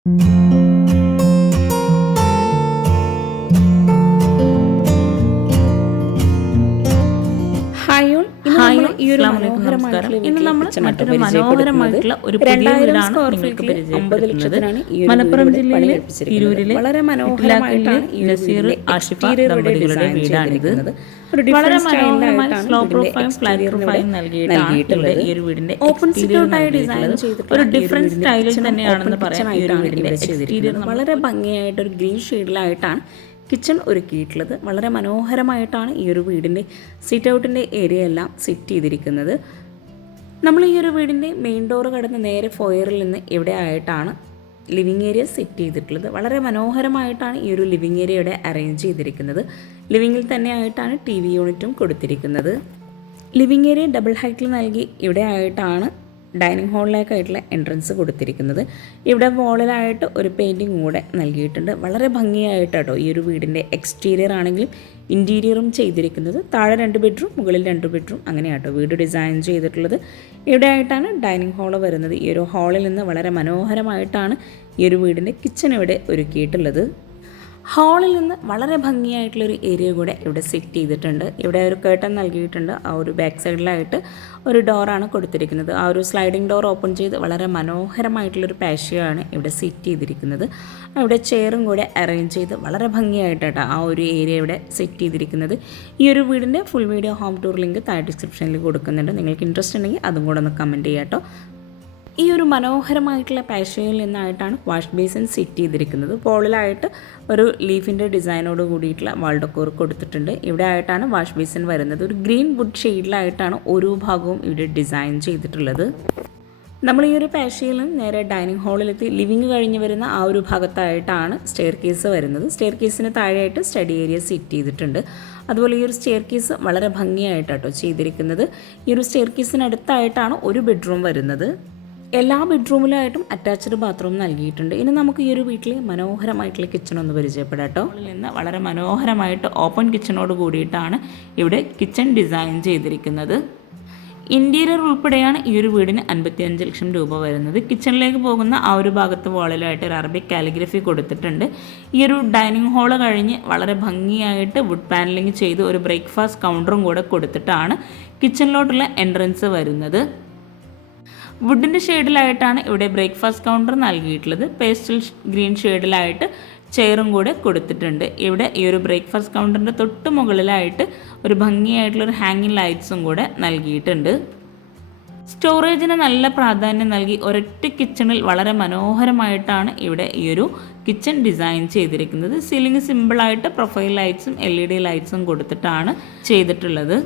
ഇന്ന് നമ്മൾ മറ്റൊരു മനോഹരമായിട്ടുള്ള ഒരു പുതിയ വീടാണ് നിങ്ങൾക്ക് പരിചയപ്പെടുത്തുന്നത്. മലപ്പുറം ജില്ലയിലെ തിരൂരിലെ നസീർ ആഷിഫ ദമ്പതികളുടെ വീടാണിത്. വളരെ മനോഹരമായി സ്ലോ പ്രൊഫൈൽ ഫ്ലാറ്റ് പ്രൊഫൈൽ നൽകിയിട്ടാണ് ഈ ഒരു വീടിന്റെ എക്സ്റ്റീരിയർ നൽകിയിട്ടുള്ളത്. ഒരു ഡിഫറെന്റ് സ്റ്റൈലിൽ തന്നെയാണെന്ന് പറയാം. ഈ ഒരു വീടിന്റെ എക്സ്റ്റീരിയർ വളരെ ഭംഗിയായിട്ട് ഒരു ഗ്രീൻ ഷെയ്ഡിലായിട്ടാണ് കിച്ചൺ ഒരുക്കിയിട്ടുള്ളത്. വളരെ മനോഹരമായിട്ടാണ് ഈ ഒരു വീടിൻ്റെ സിറ്റ് ഔട്ടിൻ്റെ ഏരിയ എല്ലാം സെറ്റ് ചെയ്തിരിക്കുന്നത്. നമ്മൾ ഈ ഒരു വീടിൻ്റെ മെയിൻ ഡോറ് കടന്ന് നേരെ ഫോയറിൽ നിന്ന് ഇവിടെ ആയിട്ടാണ് ലിവിങ് ഏരിയ സെറ്റ് ചെയ്തിട്ടുള്ളത്. വളരെ മനോഹരമായിട്ടാണ് ഈ ഒരു ലിവിങ് ഏരിയ ഇവിടെ അറേഞ്ച് ചെയ്തിരിക്കുന്നത്. ലിവിങ്ങിൽ തന്നെ ആയിട്ടാണ് TV യൂണിറ്റും കൊടുത്തിരിക്കുന്നത്. ലിവിങ് ഏരിയ ഡബിൾ ഹൈറ്റിൽ നൽകി ഇവിടെ ആയിട്ടാണ് ഡൈനിങ് ഹാളിലേക്കായിട്ടുള്ള എൻട്രൻസ് കൊടുത്തിരിക്കുന്നത്. ഇവിടെ വാളിലായിട്ട് ഒരു പെയിൻറ്റിങ് കൂടെ നൽകിയിട്ടുണ്ട്. വളരെ ഭംഗിയായിട്ടോ ഈ ഒരു വീടിൻ്റെ എക്സ്റ്റീരിയർ ആണെങ്കിലും ഇൻറ്റീരിയറും ചെയ്തിരിക്കുന്നത്. താഴെ 2 ബെഡ്റൂം, മുകളിൽ 2 ബെഡ്റൂം, അങ്ങനെയാട്ടോ വീട് ഡിസൈൻ ചെയ്തിട്ടുള്ളത്. ഇവിടെ ആയിട്ടാണ് ഡൈനിങ് ഹാള് വരുന്നത്. ഈ ഒരു ഹാളിൽ നിന്ന് വളരെ മനോഹരമായിട്ടാണ് ഈ ഒരു വീടിൻ്റെ കിച്ചൺ ഇവിടെ ഒരുക്കിയിട്ടുള്ളത്. ഹാളിൽ നിന്ന് വളരെ ഭംഗിയായിട്ടുള്ളൊരു ഏരിയ കൂടെ ഇവിടെ സെറ്റ് ചെയ്തിട്ടുണ്ട്. ഇവിടെ ഒരു കേട്ടൺ നൽകിയിട്ടുണ്ട്. ആ ഒരു ബാക്ക് സൈഡിലായിട്ട് ഒരു ഡോറാണ് കൊടുത്തിരിക്കുന്നത്. ആ ഒരു സ്ലൈഡിംഗ് ഡോർ ഓപ്പൺ ചെയ്ത് വളരെ മനോഹരമായിട്ടുള്ളൊരു പാഷ്യാണ് ഇവിടെ സെറ്റ് ചെയ്തിരിക്കുന്നത്. അവിടെ ചെയറും കൂടെ അറേഞ്ച് ചെയ്ത് വളരെ ഭംഗിയായിട്ടാണ് ആ ഒരു ഏരിയ ഇവിടെ സെറ്റ് ചെയ്തിരിക്കുന്നത്. ഈ ഒരു വീടിൻ്റെ full video home tour link താഴെ ഡിസ്ക്രിപ്ഷനിൽ കൊടുക്കുന്നുണ്ട്. നിങ്ങൾക്ക് ഇൻട്രസ്റ്റ് ഉണ്ടെങ്കിൽ അതും കൂടെ ഒന്ന് കമൻറ്റ് ചെയ്യാം കേട്ടോ. ഈ ഒരു മനോഹരമായിട്ടുള്ള പാഷയിൽ നിന്നായിട്ടാണ് വാഷ് ബേസിൻ സെറ്റ് ചെയ്തിരിക്കുന്നത്. പോളിലായിട്ട് ഒരു ലീഫിൻ്റെ ഡിസൈനോട് കൂടിയിട്ടുള്ള വാൾ ഡെക്കോർ കൊടുത്തിട്ടുണ്ട്. ഇവിടെ ആയിട്ടാണ് വാഷ് ബേസിൻ വരുന്നത്. ഒരു ഗ്രീൻ വുഡ് ഷെയ്ഡിലായിട്ടാണ് ഓരോ ഭാഗവും ഇവിടെ ഡിസൈൻ ചെയ്തിട്ടുള്ളത്. നമ്മൾ ഈ ഒരു പാഷയിൽ നിന്ന് നേരെ ഡൈനിങ് ഹാളിലെത്തി ലിവിങ് കഴിഞ്ഞ് വരുന്ന ആ ഒരു ഭാഗത്തായിട്ടാണ് സ്റ്റെയർ കേസ് വരുന്നത്. സ്റ്റെയർ കേസിന് താഴെയായിട്ട് സ്റ്റഡി ഏരിയ സെറ്റ് ചെയ്തിട്ടുണ്ട്. അതുപോലെ ഈ ഒരു സ്റ്റെയർ കേസ് വളരെ ഭംഗിയായിട്ടാട്ടോ ചെയ്തിരിക്കുന്നത്. ഈ ഒരു സ്റ്റെയർ കേസിനടുത്തായിട്ടാണ് ഒരു ബെഡ്റൂം വരുന്നത്. എല്ലാ ബെഡ്റൂമിലായിട്ടും അറ്റാച്ച്ഡ് ബാത്റൂം നൽകിയിട്ടുണ്ട്. ഇനി നമുക്ക് ഈ ഒരു വീട്ടിൽ മനോഹരമായിട്ടുള്ള കിച്ചൺ ഒന്ന് പരിചയപ്പെടാം കേട്ടോ. അതിൽ നിന്ന് വളരെ മനോഹരമായിട്ട് ഓപ്പൺ കിച്ചണോട് കൂടിയിട്ടാണ് ഇവിടെ കിച്ചൺ ഡിസൈൻ ചെയ്തിരിക്കുന്നത്. ഇൻറ്റീരിയർ ഉൾപ്പെടെയാണ് ഈ ഒരു വീടിന് 55 ലക്ഷം രൂപ വരുന്നത്. കിച്ചണിലേക്ക് പോകുന്ന ആ ഒരു ഭാഗത്ത് വാളിലായിട്ട് ഒരു അറബിക് കാലിഗ്രഫി കൊടുത്തിട്ടുണ്ട്. ഈ ഒരു ഡൈനിങ് ഹാള് കഴിഞ്ഞ് വളരെ ഭംഗിയായിട്ട് വുഡ് പാനലിംഗ് ചെയ്ത് ഒരു ബ്രേക്ക്ഫാസ്റ്റ് കൗണ്ടറും കൂടെ കൊടുത്തിട്ടാണ് കിച്ചണിലോട്ടുള്ള എൻട്രൻസ് വരുന്നത്. വുഡിൻ്റെ ഷെയ്ഡിലായിട്ടാണ് ഇവിടെ ബ്രേക്ക്ഫാസ്റ്റ് കൗണ്ടർ നൽകിയിട്ടുള്ളത്. പേസ്റ്റൽ ഗ്രീൻ ഷെയ്ഡിലായിട്ട് ചെയറും കൂടെ കൊടുത്തിട്ടുണ്ട്. ഇവിടെ ഈ ഒരു ബ്രേക്ക്ഫാസ്റ്റ് കൗണ്ടറിൻ്റെ തൊട്ട് മുകളിലായിട്ട് ഒരു ഭംഗിയായിട്ടുള്ളൊരു ഹാങ്ങിങ് ലൈറ്റ്സും കൂടെ നൽകിയിട്ടുണ്ട്. സ്റ്റോറേജിന് നല്ല പ്രാധാന്യം നൽകി ഒരൊറ്റ കിച്ചണിൽ വളരെ മനോഹരമായിട്ടാണ് ഇവിടെ ഈ ഒരു കിച്ചൺ ഡിസൈൻ ചെയ്തിരിക്കുന്നത്. സീലിംഗ് സിമ്പിളായിട്ട് പ്രൊഫൈൽ ലൈറ്റ്സും LED ലൈറ്റ്സും കൊടുത്തിട്ടാണ് ചെയ്തിട്ടുള്ളത്.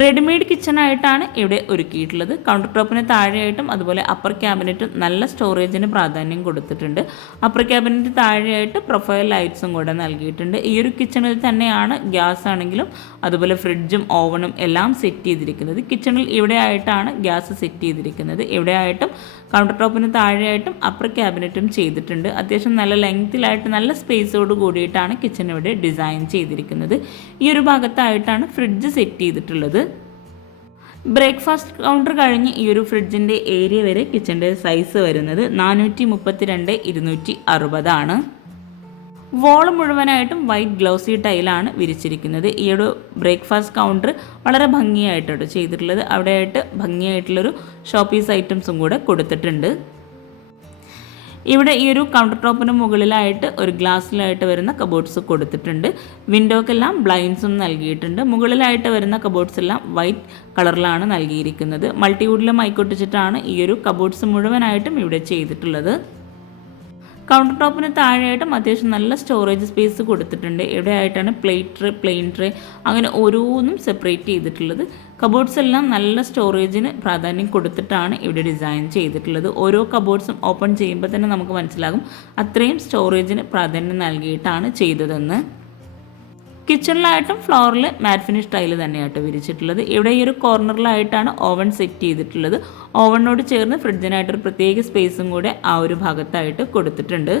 റെഡിമെയ്ഡ് കിച്ചണായിട്ടാണ് ഇവിടെ ഒരുക്കിയിട്ടുള്ളത്. കൗണ്ടർ ടോപ്പിന് താഴെയായിട്ടും അതുപോലെ അപ്പർ ക്യാബിനറ്റും നല്ല സ്റ്റോറേജിന് പ്രാധാന്യം കൊടുത്തിട്ടുണ്ട്. അപ്പർ ക്യാബിനറ്റ് താഴെയായിട്ട് പ്രൊഫൈൽ ലൈറ്റ്സും കൂടെ നൽകിയിട്ടുണ്ട്. ഈ ഒരു കിച്ചണിൽ തന്നെയാണ് ഗ്യാസ് ആണെങ്കിലും അതുപോലെ ഫ്രിഡ്ജും ഓവനും എല്ലാം സെറ്റ് ചെയ്തിരിക്കുന്നത്. കിച്ചണിൽ ഇവിടെ ആയിട്ടാണ് ഗ്യാസ് സെറ്റ് ചെയ്തിരിക്കുന്നത്. ഇവിടെ ആയിട്ടും കൗണ്ടർ ടോപ്പിന് താഴെയായിട്ടും അപ്പർ ക്യാബിനറ്റും ചെയ്തിട്ടുണ്ട്. അത്യാവശ്യം നല്ല ലെങ്തിലായിട്ട് നല്ല സ്പേസോട് കൂടിയിട്ടാണ് കിച്ചൺ ഇവിടെ ഡിസൈൻ ചെയ്തിരിക്കുന്നത്. ഈ ഒരു ഭാഗത്തായിട്ടാണ് ഫ്രിഡ്ജ് സെറ്റ് ചെയ്തിട്ടുള്ളത്. ബ്രേക്ക്ഫാസ്റ്റ് കൗണ്ടർ കഴിഞ്ഞ് ഈ ഒരു ഫ്രിഡ്ജിൻ്റെ ഏരിയ വരെ കിച്ചൻ്റെ സൈസ് വരുന്നത് 432x260 ആണ്. വോള് മുഴുവനായിട്ടും വൈറ്റ് ഗ്ലോസി ടൈലാണ് വിരിച്ചിരിക്കുന്നത്. ഈ ഒരു ബ്രേക്ക്ഫാസ്റ്റ് കൗണ്ടർ വളരെ ഭംഗിയായിട്ടോ ചെയ്തിട്ടുള്ളത്. അവിടെയായിട്ട് ഭംഗിയായിട്ടുള്ളൊരു ഷോപ്പീസ് ഐറ്റംസും കൂടെ കൊടുത്തിട്ടുണ്ട്. ഇവിടെ ഈ ഒരു കൗണ്ടർ ടോപ്പിന് മുകളിലായിട്ട് ഒരു ഗ്ലാസ്സിലായിട്ട് വരുന്ന കബോർഡ്സ് കൊടുത്തിട്ടുണ്ട്. വിൻഡോക്കെല്ലാം ബ്ലൈൻഡ്സും നൽകിയിട്ടുണ്ട്. മുകളിലായിട്ട് വരുന്ന കബോർഡ്സ് എല്ലാം വൈറ്റ് കളറിലാണ് നൽകിയിരിക്കുന്നത്. മൾട്ടിവുഡിൽ മൈക്കൊട്ടിച്ചിട്ടാണ് ഈ ഒരു കബോർഡ്സ് മുഴുവനായിട്ടും ഇവിടെ ചെയ്തിട്ടുള്ളത്. കൗണ്ടർ ടോപ്പിന് താഴെയായിട്ടും അത്യാവശ്യം നല്ല സ്റ്റോറേജ് സ്പേസ് കൊടുത്തിട്ടുണ്ട്. ഇവിടെ ആയിട്ടാണ് പ്ലേറ്റ് ട്രേ, പ്ലെയിൻ ട്രേ, അങ്ങനെ ഓരോന്നും സെപ്പറേറ്റ് ചെയ്തിട്ടുള്ളത്. കബോർഡ്സ് എല്ലാം നല്ല സ്റ്റോറേജിന് പ്രാധാന്യം കൊടുത്തിട്ടാണ് ഇവിടെ ഡിസൈൻ ചെയ്തിട്ടുള്ളത്. ഓരോ കബോർഡ്സും ഓപ്പൺ ചെയ്യുമ്പോൾ തന്നെ നമുക്ക് മനസ്സിലാകും അത്രയും സ്റ്റോറേജിന് പ്രാധാന്യം നൽകിയിട്ടാണ് ചെയ്തതെന്ന്. കിച്ചണിലായിട്ടും ഫ്ലോറിൽ മാറ്റ് ഫിനിഷ് ടൈല് തന്നെയായിട്ട് വിരിച്ചിട്ടുള്ളത്. ഇവിടെ ഈ ഒരു കോർണറിലായിട്ടാണ് ഓവൻ സെറ്റ് ചെയ്തിട്ടുള്ളത്. ഓവനോട് ചേർന്ന് ഫ്രിഡ്ജിനായിട്ടൊരു പ്രത്യേക സ്പേസും കൂടെ ആ ഒരു ഭാഗത്തായിട്ട് കൊടുത്തിട്ടുണ്ട്.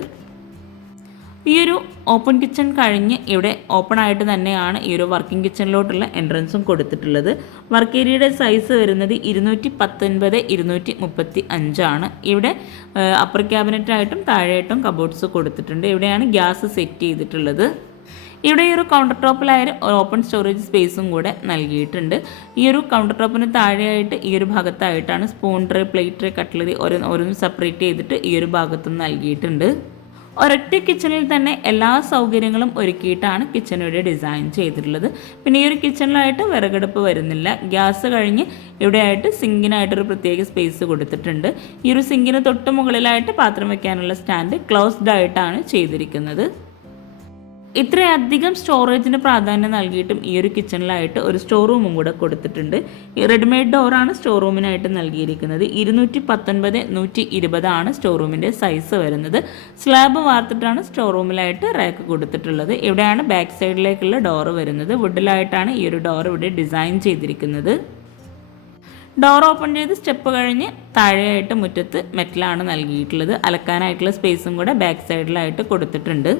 ഈ ഒരു ഓപ്പൺ കിച്ചൺ കഴിഞ്ഞ് ഇവിടെ ഓപ്പൺ ആയിട്ട് തന്നെയാണ് ഈ ഒരു വർക്കിംഗ് കിച്ചണിലോട്ടുള്ള എൻട്രൻസും കൊടുത്തിട്ടുള്ളത്. വർക്ക് ഏരിയയുടെ സൈസ് വരുന്നത് 219-235 ആണ്. ഇവിടെ അപ്പർ ക്യാബിനറ്റായിട്ടും താഴെയായിട്ടും കബോർഡ്സ് കൊടുത്തിട്ടുണ്ട്. ഇവിടെയാണ് ഗ്യാസ് സെറ്റ് ചെയ്തിട്ടുള്ളത്. ഇവിടെ ഈ ഒരു കൗണ്ടർ ടോപ്പിലായാലും ഓപ്പൺ സ്റ്റോറേജ് സ്പേസും കൂടെ നൽകിയിട്ടുണ്ട്. ഈ ഒരു കൗണ്ടർ ടോപ്പിന് താഴെയായിട്ട് ഈ ഒരു ഭാഗത്തായിട്ടാണ് spoon tray, plate tray, cutlery ഓരോന്നും സെപ്പറേറ്റ് ചെയ്തിട്ട് ഈ ഒരു ഭാഗത്തും നൽകിയിട്ടുണ്ട്. ഒരൊറ്റ കിച്ചണിൽ തന്നെ എല്ലാ സൗകര്യങ്ങളും ഒരുക്കിയിട്ടാണ് കിച്ചൺ ഇവിടെ ഡിസൈൻ ചെയ്തിട്ടുള്ളത്. പിന്നെ ഈ ഒരു കിച്ചണിലായിട്ട് വിറകടുപ്പ് വരുന്നില്ല. ഗ്യാസ് കഴിഞ്ഞ് ഇവിടെയായിട്ട് സിങ്കിനായിട്ടൊരു പ്രത്യേക സ്പേസ് കൊടുത്തിട്ടുണ്ട്. ഈ ഒരു സിങ്കിന് തൊട്ട് മുകളിലായിട്ട് പാത്രം വയ്ക്കാനുള്ള സ്റ്റാൻഡ് ക്ലോസ്ഡ് ആയിട്ടാണ് ചെയ്തിരിക്കുന്നത്. ഇത്രയധികം സ്റ്റോറേജിന് പ്രാധാന്യം നൽകിയിട്ടും ഈ ഒരു കിച്ചണിലായിട്ട് ഒരു സ്റ്റോർ റൂമും കൂടെ കൊടുത്തിട്ടുണ്ട്. ഈ റെഡിമെയ്ഡ് ഡോറാണ് സ്റ്റോർ റൂമിനായിട്ട് നൽകിയിരിക്കുന്നത്. 219-120 ആണ് സ്റ്റോർ റൂമിൻ്റെ സൈസ് വരുന്നത്. സ്ലാബ് വാർത്തിട്ടാണ് സ്റ്റോർ റൂമിലായിട്ട് റാക്ക് കൊടുത്തിട്ടുള്ളത്. ഇവിടെയാണ് ബാക്ക് സൈഡിലേക്കുള്ള ഡോറ് വരുന്നത്. വുഡിലായിട്ടാണ് ഈ ഒരു ഡോർ ഇവിടെ ഡിസൈൻ ചെയ്തിരിക്കുന്നത്. ഡോർ ഓപ്പൺ ചെയ്ത് സ്റ്റെപ്പ് കഴിഞ്ഞ് താഴെയായിട്ട് മുറ്റത്ത് മെറ്റലാണ് നൽകിയിട്ടുള്ളത്. അലക്കാനായിട്ടുള്ള സ്പേസും കൂടെ ബാക്ക് സൈഡിലായിട്ട് കൊടുത്തിട്ടുണ്ട്.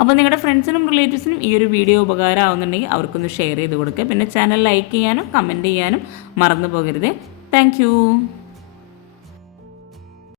അപ്പോൾ നിങ്ങളുടെ ഫ്രണ്ട്സിനും റിലേറ്റീവ്സിനും ഈ ഒരു വീഡിയോ ഉപകാരമാവുന്നുണ്ടെങ്കിൽ അവർക്കൊന്ന് ഷെയർ ചെയ്ത് കൊടുക്കുക. പിന്നെ ചാനൽ ലൈക്ക് ചെയ്യാനും കമൻറ്റ് ചെയ്യാനും മറന്നു പോകരുത്. താങ്ക്